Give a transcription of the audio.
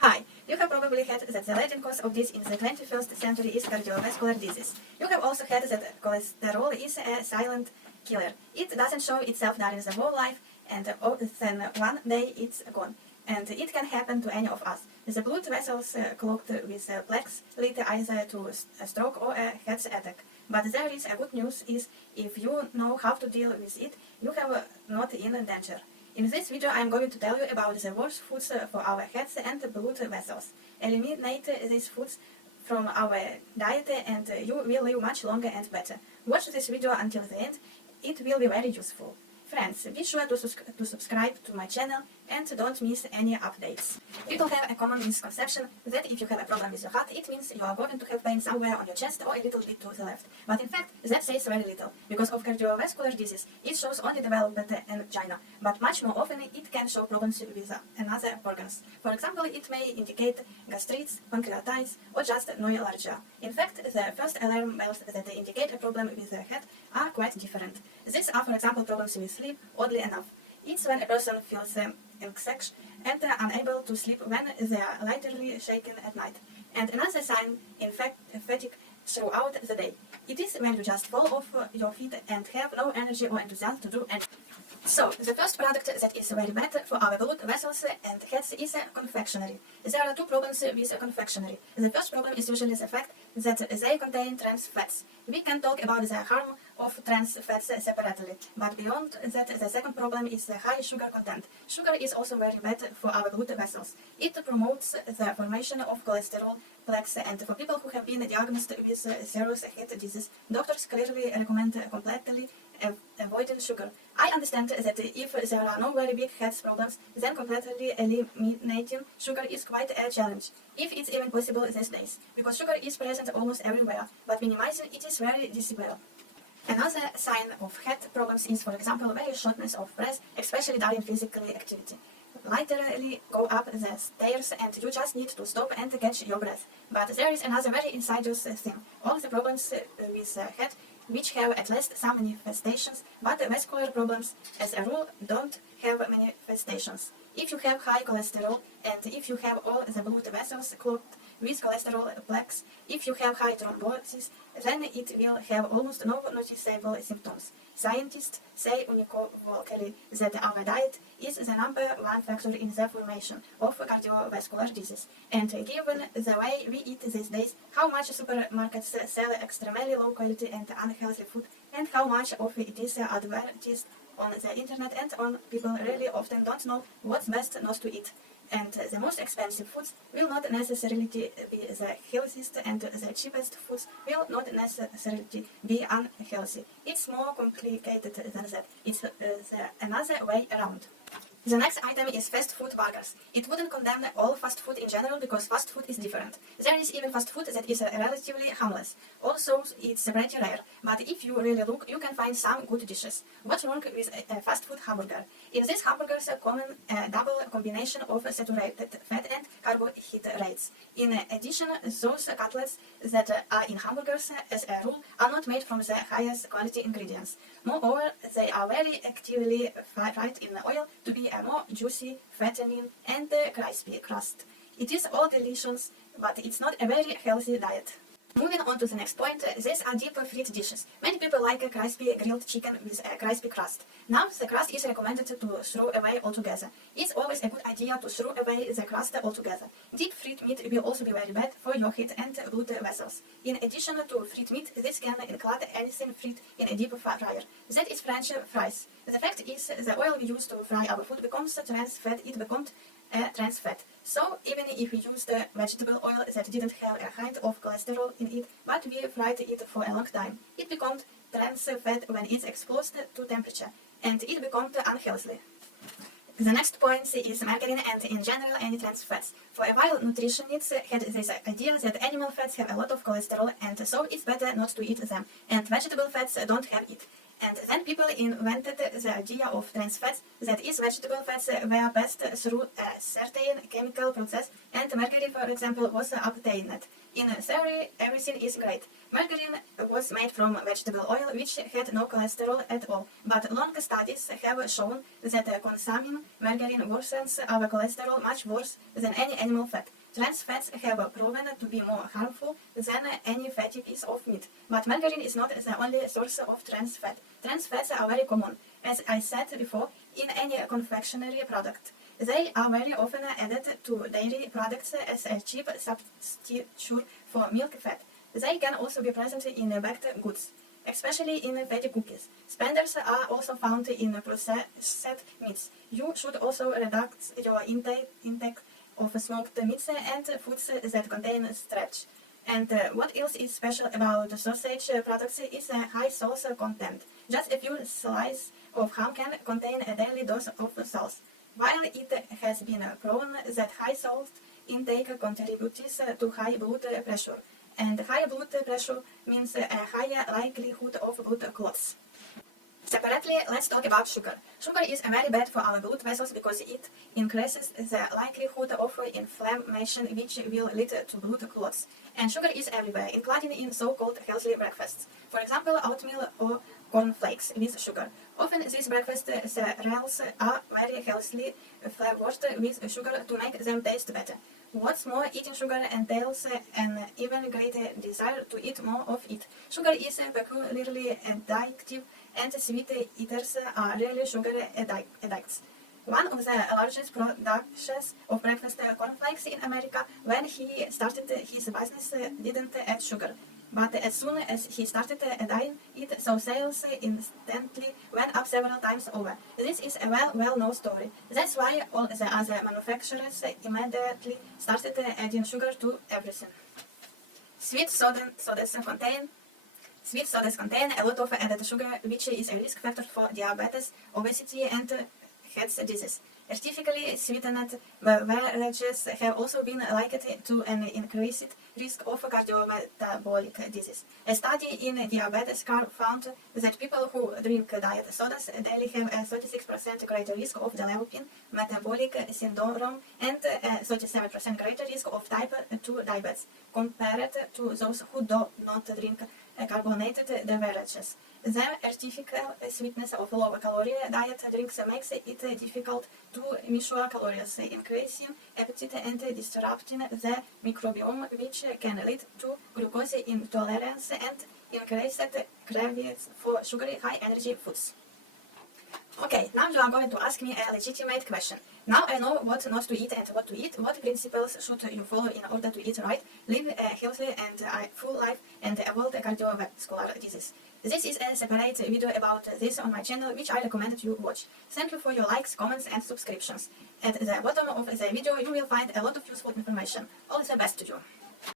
Hi, you have probably heard that the leading cause of this in the 21st century is cardiovascular disease. You have also heard that cholesterol is a silent killer. It doesn't show itself during the whole life, and then one day it's gone. And it can happen to any of us. The blood vessels clogged with plaques lead either to a stroke or a heart attack. But there is a good news is if you know how to deal with it, you have not in danger. In this video I am going to tell you about the worst foods for our hearts and blood vessels. Eliminate these foods from our diet and you will live much longer and better. Watch this video until the end, it will be very useful. Friends, be sure to subscribe to my channel and don't miss any updates. People have a common misconception that if you have a problem with your heart, it means you are going to have pain somewhere on your chest or a little bit to the left. But in fact, that says very little. Because of cardiovascular disease, it shows only development angina, but much more often it can show problems with another organs. For example, it may indicate gastritis, pancreatitis, or just neuralgia. In fact, the first alarm bells that indicate a problem with the head are quite different. These are, for example, problems with sleep, oddly enough. It's when a person feels anxious and unable to sleep when they are lightly shaken at night. And another sign, in fact, fatigue throughout the day. It is when you just fall off your feet and have no energy or enthusiasm to do anything. So, the first product that is very bad for our blood vessels and heads is confectionery. There are two problems with confectionery. The first problem is usually the fact that they contain trans fats. We can talk about the harm of trans fats separately, but beyond that, the second problem is the high sugar content. Sugar is also very bad for our blood vessels. It promotes the formation of cholesterol, plaques, and for people who have been diagnosed with serious heart disease, doctors clearly recommend completely avoiding sugar. I understand that if there are no very big health problems, then completely eliminating sugar is quite a challenge, if it's even possible these days, because sugar is present almost everywhere, but minimizing it is very difficult. Another sign of heart problems is, for example, very shortness of breath, especially during physical activity. Literally go up the stairs and you just need to stop and catch your breath. But there is another very insidious thing. All the problems with the heart, which have at least some manifestations, but vascular problems, as a rule, don't have manifestations. If you have high cholesterol and if you have all the blood vessels clogged with cholesterol plaques, if you have high thrombosis, then it will have almost no noticeable symptoms. Scientists say unequivocally that our diet is the #1 factor in the formation of cardiovascular disease. And given the way we eat these days, how much supermarkets sell extremely low quality and unhealthy food, and how much of it is advertised on the internet and on, people really often don't know what's best not to eat. And the most expensive foods will not necessarily be the healthiest, and the cheapest foods will not necessarily be unhealthy. It's more complicated than that. It's another way around. The next item is fast food burgers. It wouldn't condemn all fast food in general because fast food is different. There is even fast food that is relatively harmless. Also, it's pretty rare, but if you really look, you can find some good dishes. What's wrong with a fast food hamburger? In these hamburgers common a double combination of saturated fat and carbohydrates. In addition, those cutlets that are in hamburgers, as a rule, are not made from the highest quality ingredients. Moreover, they are very actively fried in oil to be a more juicy, fattening, and crispy crust. It is all delicious, but it's not a very healthy diet. Moving on to the next point, these are deep fried dishes. Many people like a crispy grilled chicken with a crispy crust. Now, the crust is recommended to throw away altogether. It's always a good idea to throw away the crust altogether. Deep fried meat will also be very bad for your heart and blood vessels. In addition to fried meat, this can include anything fried in a deep fryer. That is French fries. The fact is, the oil we use to fry our food becomes trans fat, it becomes trans fat. So, even if we used vegetable oil that didn't have a hint of cholesterol in it, but we fried it for a long time, it becomes trans fat when it's exposed to temperature, and it becomes unhealthy. The next point is margarine and in general any trans fats. For a while, nutritionists had this idea that animal fats have a lot of cholesterol and so it's better not to eat them, and vegetable fats don't have it. And then people invented the idea of trans fats, that is, vegetable fats were passed through a certain chemical process, and margarine, for example, was obtained. In theory, everything is great. Margarine was made from vegetable oil, which had no cholesterol at all, but long studies have shown that consuming margarine worsens our cholesterol much worse than any animal fat. Trans fats have proven to be more harmful than any fatty piece of meat, but margarine is not the only source of trans fat. Trans fats are very common, as I said before, in any confectionery product. They are very often added to dairy products as a cheap substitute for milk fat. They can also be present in baked goods, especially in fatty cookies. Spenders are also found in processed meats. You should also reduce your intake of smoked meats and foods that contain starch. And what else is special about sausage products is a high salt content. Just a few slices of ham can contain a daily dose of salt. While it has been proven that high salt intake contributes to high blood pressure, and high blood pressure means a higher likelihood of blood clots. Separately, let's talk about sugar. Sugar is very bad for our blood vessels because it increases the likelihood of inflammation, which will lead to blood clots. And sugar is everywhere, including in so-called healthy breakfasts. For example, oatmeal or cornflakes with sugar. Often these breakfast cereals are very healthily flavored with sugar to make them taste better. What's more, eating sugar entails an even greater desire to eat more of it. Sugar is peculiarly addictive, and sweet eaters are really sugar addicts. One of the largest producers of breakfast cornflakes in America, when he started his business, didn't add sugar. But as soon as he started adding it, so sales instantly went up several times over. This is a well-known story. That's why all the other manufacturers immediately started adding sugar to everything. Sweet sodas contain a lot of added sugar, which is a risk factor for diabetes, obesity, and heart disease. Artificially sweetened beverages have also been linked to an increased risk of cardiometabolic disease. A study in diabetes found that people who drink diet sodas daily have a 36% greater risk of developing metabolic syndrome and a 37% greater risk of type 2 diabetes compared to those who do not drink carbonated beverages. The artificial sweetness of low-calorie diet drinks makes it difficult to measure calories, increasing appetite and disrupting the microbiome, which can lead to glucose intolerance and increased cravings for sugary, high-energy foods. Okay, now you are going to ask me a legitimate question. Now I know what not to eat and what to eat. What principles should you follow in order to eat right, live a healthy and full life, and avoid cardiovascular disease? This is a separate video about this on my channel, which I recommend you watch. Thank you for your likes, comments, and subscriptions. At the bottom of the video you will find a lot of useful information. All the best to you!